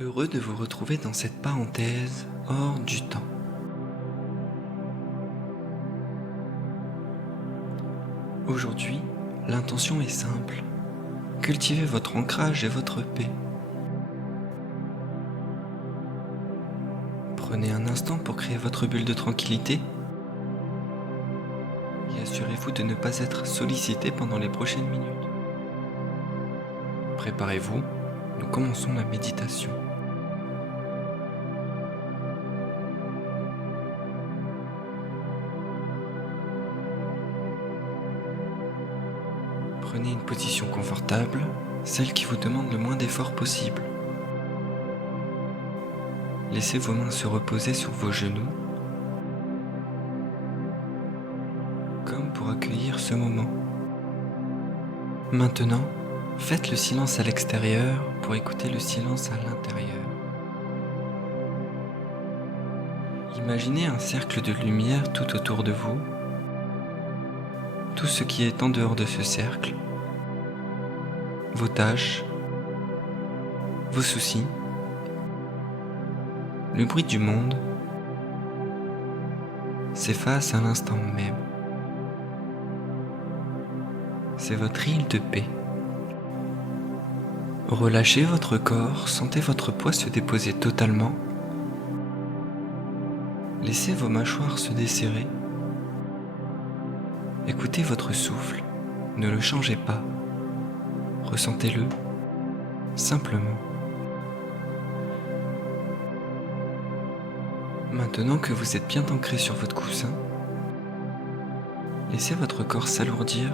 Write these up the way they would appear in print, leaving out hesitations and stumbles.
Heureux de vous retrouver dans cette parenthèse hors du temps. Aujourd'hui, l'intention est simple. Cultivez votre ancrage et votre paix. Prenez un instant pour créer votre bulle de tranquillité et assurez-vous de ne pas être sollicité pendant les prochaines minutes. Préparez-vous, nous commençons la méditation. Prenez une position confortable, celle qui vous demande le moins d'effort possible. Laissez vos mains se reposer sur vos genoux, comme pour accueillir ce moment. Maintenant, faites le silence à l'extérieur pour écouter le silence à l'intérieur. Imaginez un cercle de lumière tout autour de vous. Tout ce qui est en dehors de ce cercle, vos tâches, vos soucis, le bruit du monde, s'efface à l'instant même. C'est votre île de paix. Relâchez votre corps, sentez votre poids se déposer totalement. Laissez vos mâchoires se desserrer. Écoutez votre souffle, ne le changez pas. Ressentez-le simplement. Maintenant que vous êtes bien ancré sur votre coussin, laissez votre corps s'alourdir.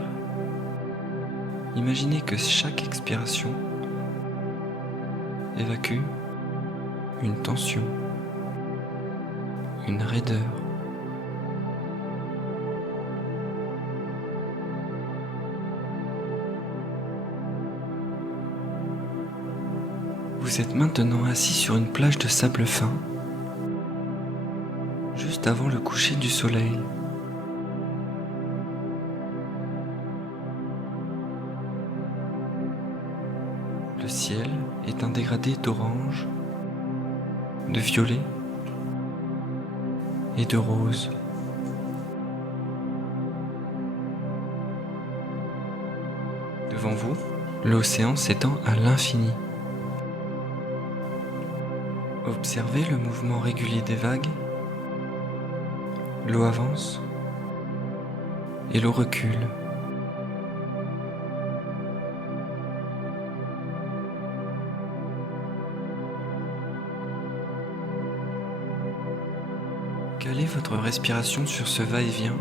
Imaginez que chaque expiration évacue une tension, une raideur. Vous êtes maintenant assis sur une plage de sable fin, juste avant le coucher du soleil. Le ciel est un dégradé d'orange, de violet et de rose. Devant vous, l'océan s'étend à l'infini. Observez le mouvement régulier des vagues. L'eau avance et l'eau recule. Calez votre respiration sur ce va-et-vient.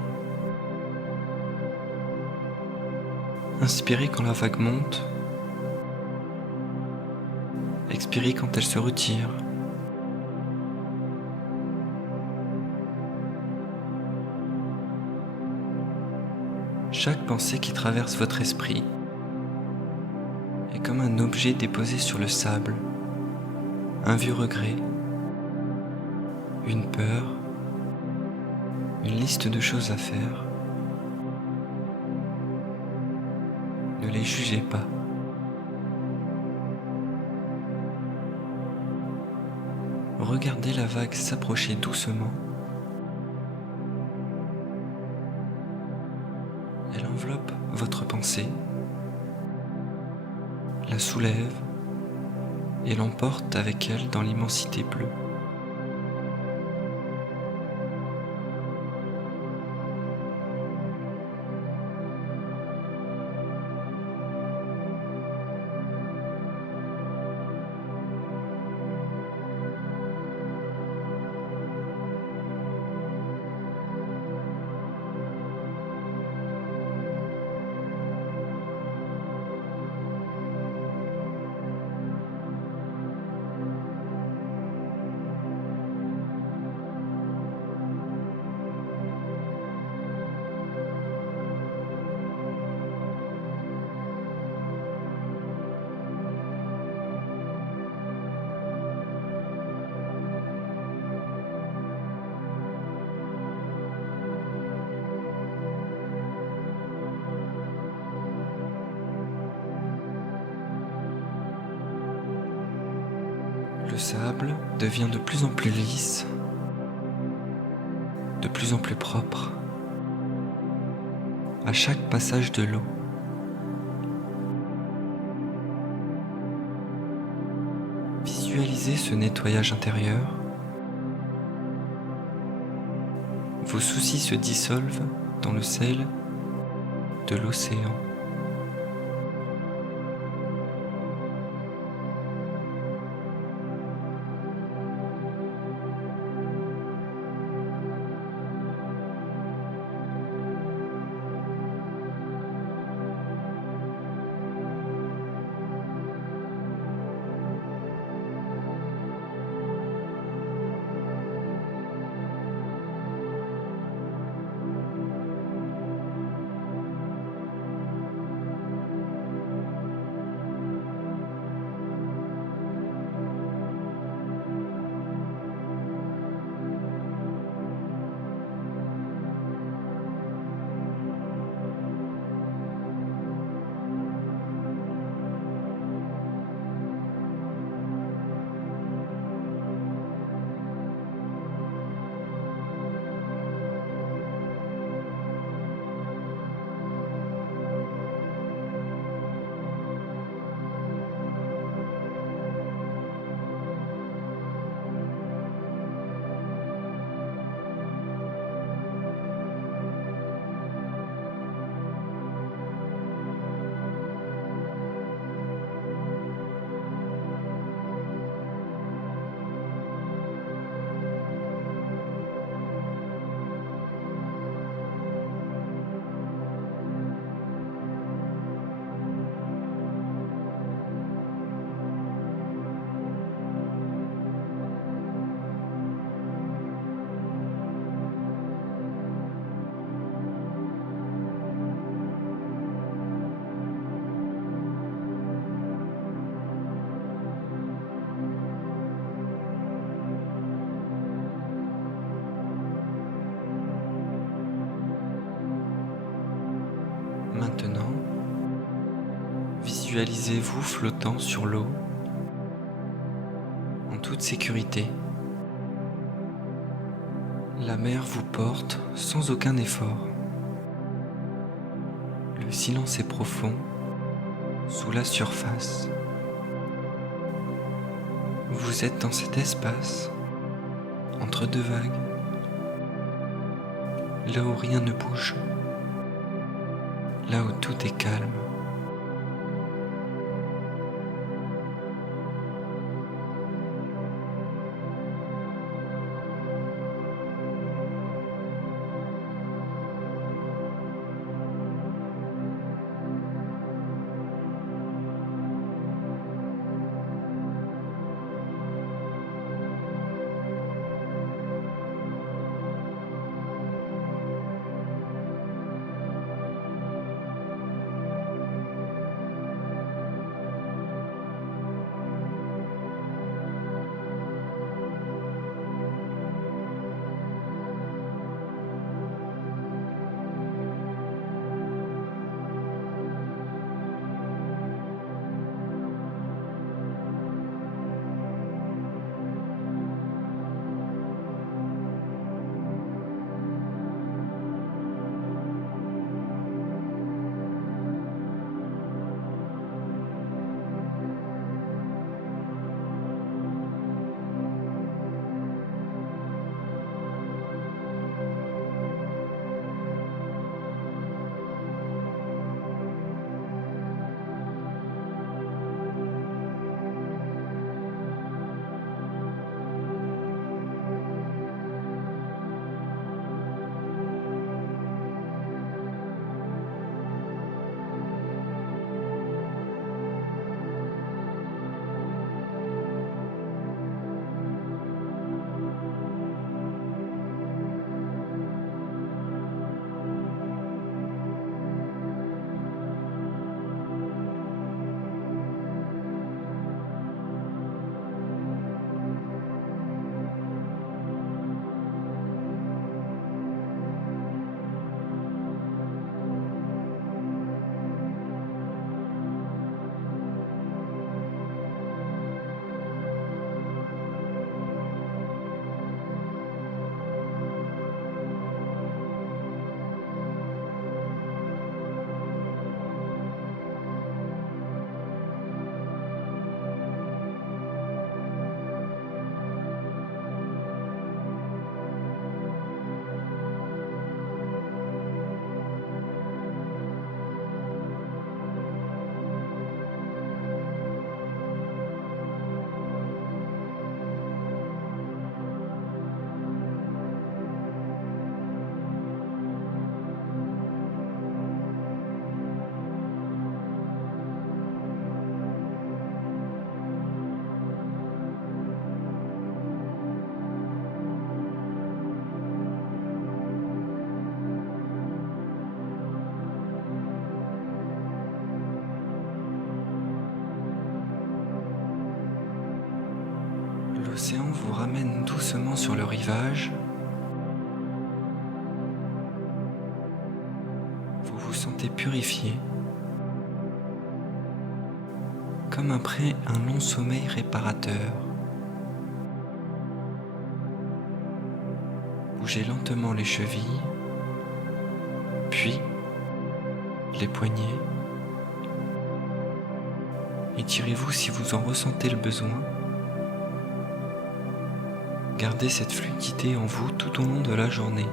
Inspirez quand la vague monte. Expirez quand elle se retire. Chaque pensée qui traverse votre esprit est comme un objet déposé sur le sable, un vieux regret, une peur, une liste de choses à faire. Ne les jugez pas. Regardez la vague s'approcher doucement. Elle enveloppe votre pensée, la soulève et l'emporte avec elle dans l'immensité bleue. Le sable devient de plus en plus lisse, de plus en plus propre, à chaque passage de l'eau. Visualisez ce nettoyage intérieur. Vos soucis se dissolvent dans le sel de l'océan. Maintenant, visualisez-vous flottant sur l'eau en toute sécurité. La mer vous porte sans aucun effort. Le silence est profond sous la surface. Vous êtes dans cet espace entre deux vagues, là où rien ne bouge, là où tout est calme. L'océan vous ramène doucement sur le rivage. Vous vous sentez purifié, comme après un long sommeil réparateur. Bougez lentement les chevilles, puis les poignets. Étirez-vous si vous en ressentez le besoin. Gardez cette fluidité en vous tout au long de la journée.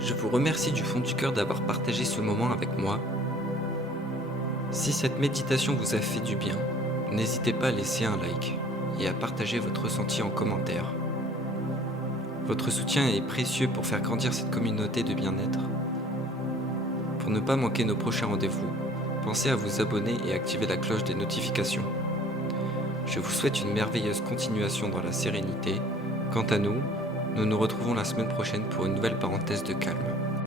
Je vous remercie du fond du cœur d'avoir partagé ce moment avec moi. Si cette méditation vous a fait du bien, n'hésitez pas à laisser un like et à partager votre ressenti en commentaire. Votre soutien est précieux pour faire grandir cette communauté de bien-être. Pour ne pas manquer nos prochains rendez-vous, pensez à vous abonner et activer la cloche des notifications. Je vous souhaite une merveilleuse continuation dans la sérénité. Quant à nous, nous nous retrouvons la semaine prochaine pour une nouvelle parenthèse de calme.